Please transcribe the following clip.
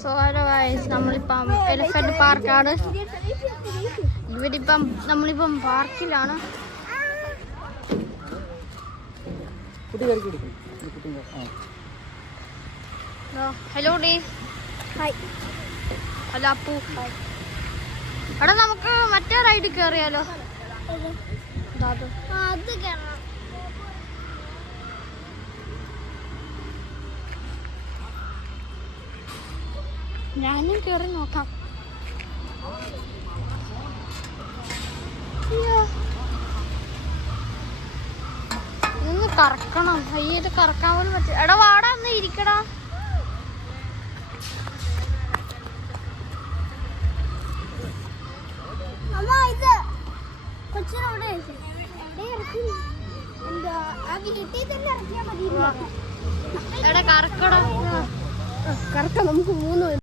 So hello guys, നമ്മളിപ്പം elephant പാർക്കാണ്. നമ്മളിപ്പം പാർക്കിലാണ്. ഹലോ ഡി. ഹായ്. ഹലോ അപ്പു. എടാ നമുക്ക് മറ്റേ റൈഡ് കയറിയാലോ? അത് കയറണം. ഞാനും കയറി നോക്കാം. ഇതൊന്ന് കറക്കണം. ഇത് കറക്കാൻ പോലും പറ്റും. എടാ വാടാ, ഒന്ന് ഇരിക്കടാ. എടാ കറക്കടാ. കറക്കാം, നമുക്ക് 3